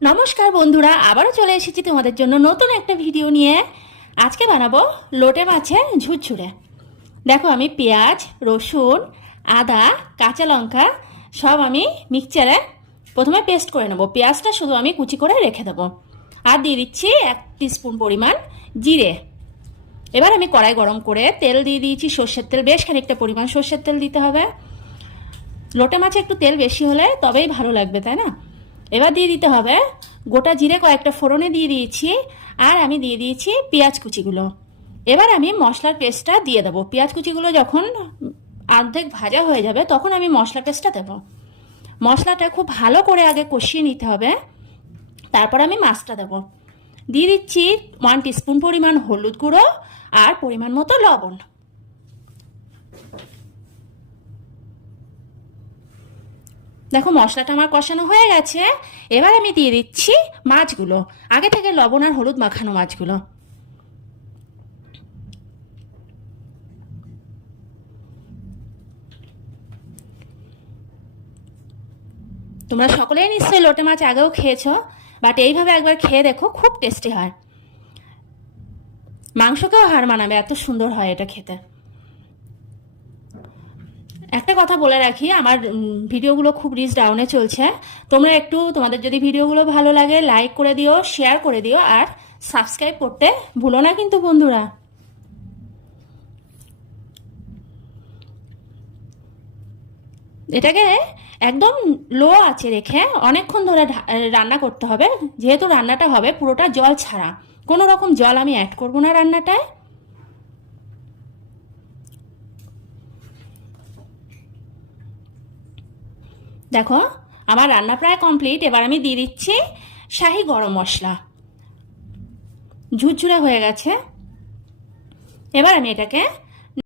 নমস্কার বন্ধুরা, আবারও চলে এসেছি তোমাদের জন্য নতুন একটা ভিডিও নিয়ে। আজকে বানাবো লোটে মাছের ঝুরঝুরে। দেখো, আমি পেঁয়াজ, রসুন, আদা, কাঁচা লঙ্কা সব আমি মিক্সচারে প্রথমে পেস্ট করে নেবো। পেঁয়াজটা শুধু আমি কুচি করে রেখে দেবো। আর দিয়ে দিচ্ছি 1 টিস্পুন পরিমাণ জিরে। এবার আমি কড়াই গরম করে তেল দিয়ে দিয়েছি, সর্ষের তেল, বেশ খানিকটা পরিমাণ সর্ষের তেল দিতে হবে। লোটে মাছে একটু তেল বেশি হলে তবেই ভালো লাগবে, তাই না? এবার দিয়ে দিতে হবে গোটা জিরে কয়েকটা ফোড়নে দিয়ে দিয়েছি, আর আমি দিয়ে দিয়েছি পেঁয়াজ কুচিগুলো। এবার আমি মশলার পেস্টটা দিয়ে দেবো। পেঁয়াজ কুচিগুলো যখন অর্ধেক ভাজা হয়ে যাবে তখন আমি মশলা পেস্টটা দেবো। মশলাটা খুব ভালো করে আগে কষিয়ে নিতে হবে, তারপর আমি মাছটা দেবো। দিয়ে দিচ্ছি 1 টিস্পুন পরিমাণ হলুদ গুঁড়ো আর পরিমাণ মতো লবণ। দেখো, মশলাটা আমার কষানো হয়ে গেছে। এবার আমি দিয়ে দিচ্ছি মাছগুলো, আগে থেকে লবণ আর হলুদ মাখানো মাছগুলো। তোমরা সকলেই নিশ্চয়ই লোটে মাছ আগেও খেয়েছো, বাট এইভাবে একবার খেয়ে দেখো, খুব টেস্টি হয়। মাংসকেও হার মানাবে, এত সুন্দর হয় এটা খেতে। একটা কথা বলে রাখি, আমার ভিডিওগুলো খুব রিচ ডাউনে চলছে। তোমরা একটু, তোমাদের যদি ভিডিওগুলো ভালো লাগে, লাইক করে দিও, শেয়ার করে দিও, আর সাবস্ক্রাইব করতে ভুলো না কিন্তু বন্ধুরা। এটাকে একদম লো আঁচে রেখে অনেকক্ষণ ধরে রান্না করতে হবে। যেহেতু রান্নাটা হবে পুরোটা জল ছাড়া, কোনো রকম জল আমি অ্যাড করবো না রান্নাটায়। দেখো, আমার রান্না প্রায় কমপ্লিট। এবার আমি দিয়ে দিচ্ছি শাহি গরম মশলা। ঝুরঝুরে হয়ে গেছে। এবার আমি এটাকে